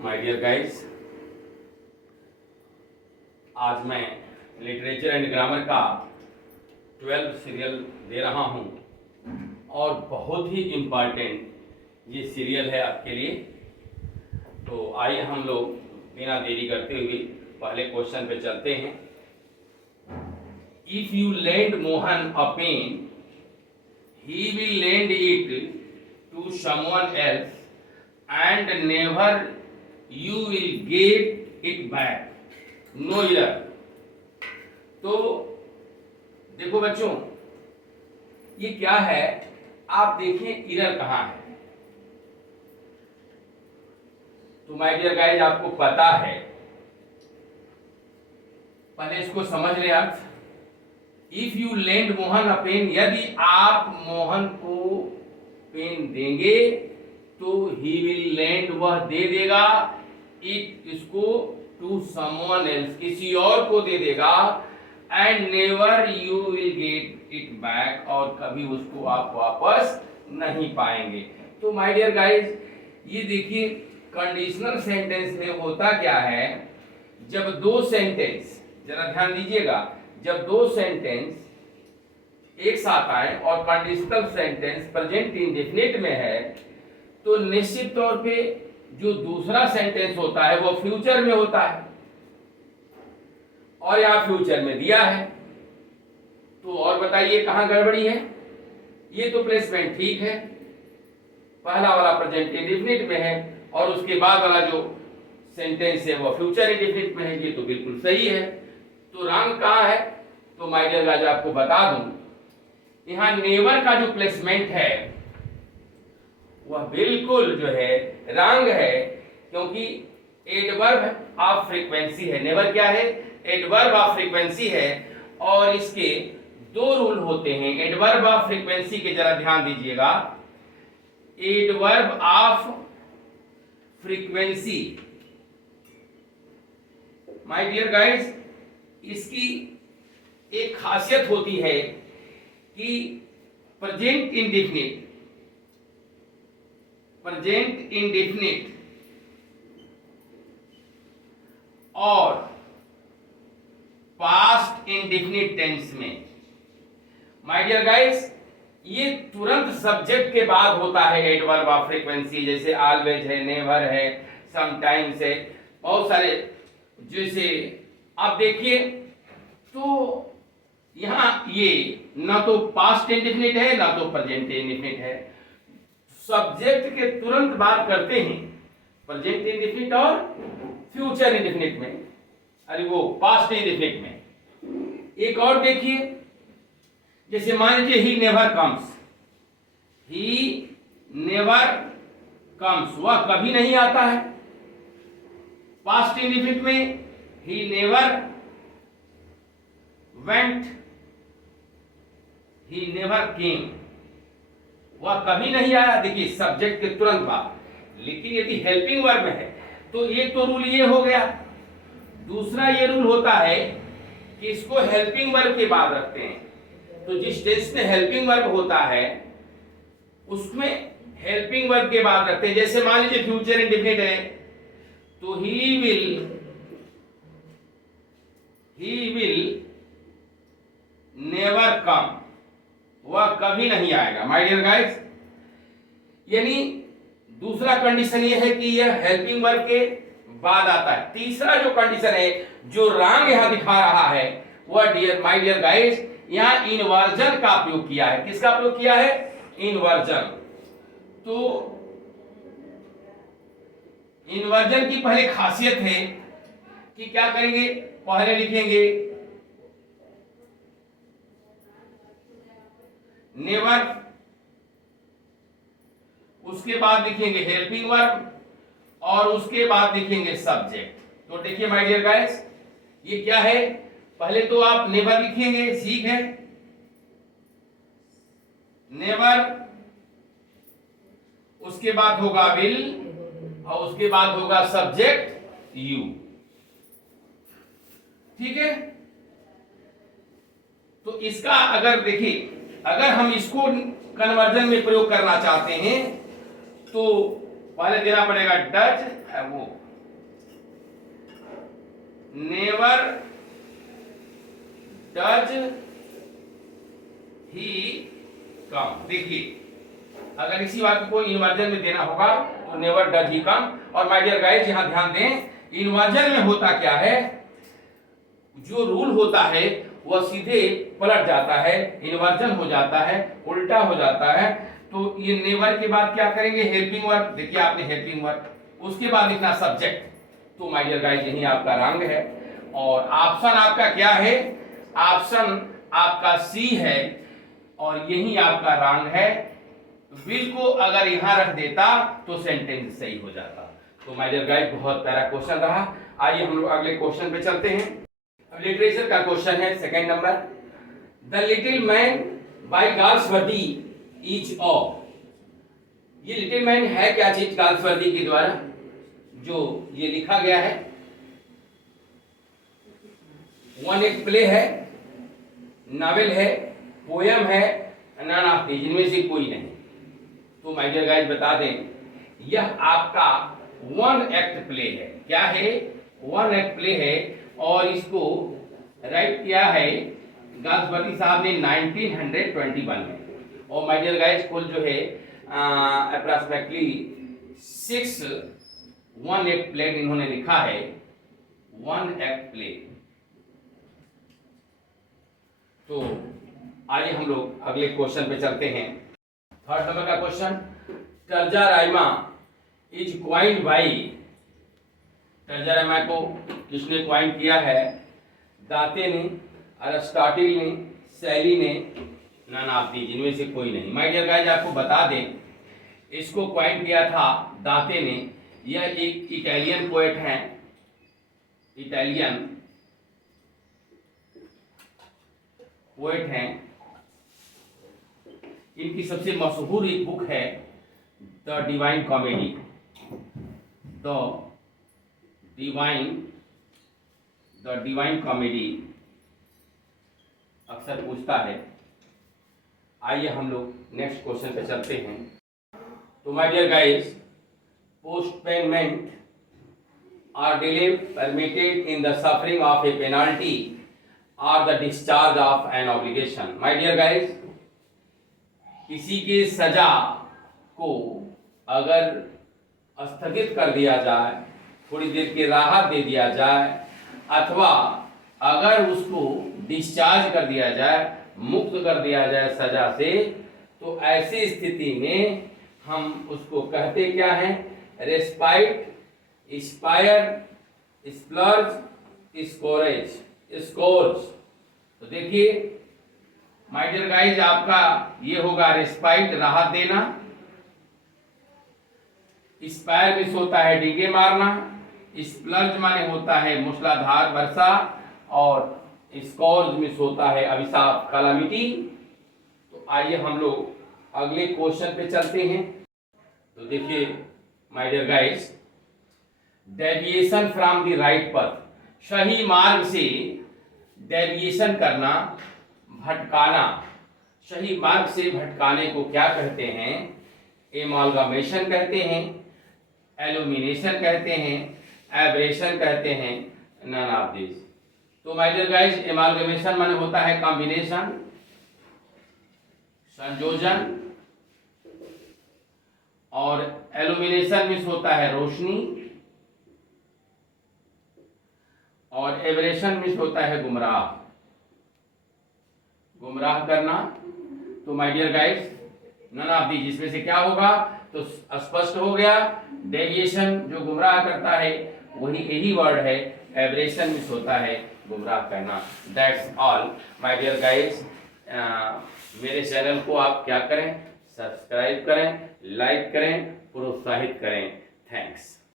My dear guys, आज मैं literature and grammar का 12 सीरियल दे रहा हूं और बहुत ही इम्पॉर्टेंट ये सीरियल है आपके लिए। तो आइए हम लोग बिना देरी करते हुए पहले क्वेश्चन पे चलते हैं। If you lend Mohan a pen, he will lend it to someone else and never you will get it back. No error. तो देखो बच्चों, ये क्या है, आप देखें एरर कहाँ है। तो माय डियर गाइस, आपको पता है, पहले इसको समझ ले अर्थ। If you lend Mohan a pen, यदि आप मोहन को पेन देंगे तो ही विल लेंड, वह दे देगा, इट, इसको, टू समवन एल्स, किसी और को दे देगा, and never you will get it back, और कभी उसको आप वापस नहीं पाएंगे। तो माय डियर गाइस, ये देखिए कंडीशनल सेंटेंस में होता क्या है, जब दो सेंटेंस, जरा ध्यान दीजिएगा, जब दो सेंटेंस एक साथ आए और कंडीशनल सेंटेंस प्रेजेंट इंडेफिनिट में है, तो निश्चित तौर पे जो दूसरा सेंटेंस होता है वो फ्यूचर में होता है, और यहां फ्यूचर में दिया है। तो और बताइए कहां गड़बड़ी है। ये तो प्लेसमेंट ठीक है, पहला वाला प्रेजेंट इंडेफिनिट में है और उसके बाद वाला जो सेंटेंस है वो फ्यूचर इंडेफिनिट में है, ये तो बिल्कुल सही है। तो रॉन्ग कहां है, तो माय डियर गाइस आपको बता दूं, यहां नेवर का जो प्लेसमेंट है वह बिल्कुल जो है रॉन्ग है, क्योंकि एडवर्ब ऑफ फ्रीक्वेंसी है। नेवर क्या है, एडवर्ब ऑफ फ्रीक्वेंसी है, और इसके दो रूल होते हैं। एडवर्ब ऑफ फ्रीक्वेंसी के जरा ध्यान दीजिएगा। Adverb of frequency, my dear guys, इसकी एक खासियत होती है कि प्रेजेंट इंडेफिनिट और पास्ट इंडेफिनिट टेंस में, माय डियर गाइस, ये तुरंत सब्जेक्ट के बाद होता है एडवर्ब ऑफ फ्रीक्वेंसी। जैसे ऑलवेज है, नेवर है, समटाइम्स है, बहुत सारे। जैसे आप देखिए, तो यहां ये ना तो पास्ट इंडेफिनिट है ना तो प्रेजेंट इंडेफिनिट है। सब्जेक्ट के तुरंत बात करते हैं प्रेजेंट इंडेफिनिट और फ्यूचर इंडेफिनिट में, अरे वो पास्ट इंडेफिनिट में। एक और देखिए, जैसे मान लीजिए he never comes, he never comes, वह कभी नहीं आता है। पास्ट इंडेफिनिट में he never went, he never came, वह कभी नहीं आया। देखिए सब्जेक्ट के तुरंत बाद। लेकिन यदि हेल्पिंग वर्ब है तो एक तो रूल ये हो गया, दूसरा ये रूल होता है कि इसको हेल्पिंग वर्ब के बाद रखते हैं। तो जिस टेंस में हेल्पिंग वर्ब होता है उसमें हेल्पिंग वर्ब के बाद रखते हैं। जैसे मान लीजिए फ्यूचर इंडेफिनिट है, तो he will नेवर कम, वह कभी नहीं आएगा। माय डियर गाइस, यानी दूसरा कंडीशन यह है कि यह हेल्पिंग वर्ब के बाद आता है। तीसरा जो कंडीशन है, जो रॉन्ग यहां दिखा रहा है, वह डियर माय डियर गाइस, यहां इन्वर्जन का उपयोग किया है। किसका उपयोग किया है, इन्वर्जन। तो इन्वर्जन की पहले खासियत है कि क्या करेंगे, पहले लिखेंगे नेवर, उसके बाद लिखेंगे हेल्पिंग वर्ब, और उसके बाद लिखेंगे सब्जेक्ट। तो देखिए माय डियर गाइस, ये क्या है, पहले तो आप नेवर लिखेंगे, सीख है, नेवर, उसके बाद होगा विल, और उसके बाद होगा सब्जेक्ट यू। ठीक है। तो इसका अगर देखिए, अगर हम इसको कन्वर्जन में प्रयोग करना चाहते हैं तो पहले देना पड़ेगा डज, वो नेवर डज ही कम। देखिए अगर इसी बात को इन्वर्जन में देना होगा तो नेवर डज ही कम। और माय डियर गाइस यहां ध्यान दें, इन्वर्जन में होता क्या है, जो रूल होता है वह सीधे पलट जाता है, इन्वर्जन हो जाता है, उल्टा हो जाता है। तो ये नेवर के बाद क्या करेंगे, हेल्पिंग वर्ब। देखिए आपने हेल्पिंग वर्ब, उसके बाद लिखना सब्जेक्ट। तो माय डियर गाइस यही आपका रंग है। और ऑप्शन आपका क्या है, ऑप्शन आपका सी है और यही आपका रंग है। विल को अगर यहां रख देता तो सेंटेंस सही हो जाता। तो माय डियर गाइस बहुत प्यारा क्वेश्चन रहा। आइए हम लोग अगले क्वेश्चन पे चलते हैं। अब लिटरेचर का क्वेश्चन है, second number. The little man by Galsworthy is of. ये लिटिल मैन है क्या चीज, गाल्सवर्दी के द्वारा जो ये लिखा गया है। वन एक प्ले है, नॉवेल है, पोयम है, नन ऑफ दीज, इनमें से कोई नहीं। तो माय डियर गाइस बता दें, यह आपका वन एक्ट प्ले है। क्या है, वन एक्ट प्ले है। और इसको राइट किया है गाल्सवर्दी साहब ने 1921 में। और माय डियर गाइस कुल जो है अप्रॉक्सीमेटली 6 वन एक्ट प्ले इन्होंने लिखा है, वन एक्ट प्ले। तो आइए हम लोग अगले क्वेश्चन पे चलते हैं। थर्ड नंबर का question, terza rima is coined by. Terza rima को किसने क्वाइंड किया है, दाते ने, अरिस्टोटल ने, शैली ने, नन ऑफ दीज, इनमें से कोई नहीं। माय डियर गाइस आपको बता दें, इसको क्वाइंड किया था दाते ने। यह एक इटालियन पोएट हैं, इटालियन पोएट हैं। इनकी सबसे मशहूर एक बुक है the divine comedy. The divine comedy अक्सर पूछता है। आइए हम लोग नेक्स्ट क्वेश्चन पे चलते हैं। तो my dear guys, postponement or delay permitted in the suffering of a penalty or the discharge of an obligation. My dear guys, किसी के सजा को अगर स्थगित कर दिया जाए, थोड़ी देर की राहत दे दिया जाए, अथवा अगर उसको डिस्चार्ज कर दिया जाए, मुक्त कर दिया जाए सजा से, तो ऐसी स्थिति में हम उसको कहते क्या हैं, रेस्पाइट, एक्सपायर, स्प्लर्ज, स्कोर्ज। तो देखिए माय डियर गाइस आपका ये होगा रेस्पाइट, राहत देना। एक्सपायर में होता है डींगे मारना। स्प्लर्ज माने होता है मूसलाधार वर्षा। और स्कोर्ज में होता है अभिशाप, कैलामिटी। तो आइए हम लोग अगले क्वेश्चन पे चलते हैं। तो देखिए my dear guys, deviation from the right path, सही मार्ग से डेविएशन करना, भटकाना। सही मार्ग से भटकाने को क्या कहते हैं, एमालगमेशन कहते हैं, एल्यूमिनेशन कहते हैं, एब्रेशन कहते हैं, नन ऑफ दिस। तो माय डियर गाइस, एमालगमेशन माने होता है कॉम्बिनेशन, संयोजन। और एल्यूमिनेशन में होता है रोशनी। और एब्रेशन में होता है गुमराह करना। तो my dear guys, none of these, इसमें से क्या होगा, तो स्पष्ट हो गया। डेविएशन जो गुमराह करता है वही यही वर्ड है। एब्रेशन में होता है गुमराह करना। That's all my dear guys. मेरे चैनल को आप क्या करें, सब्सक्राइब करें, लाइक करें, प्रोत्साहित करें। थैंक्स।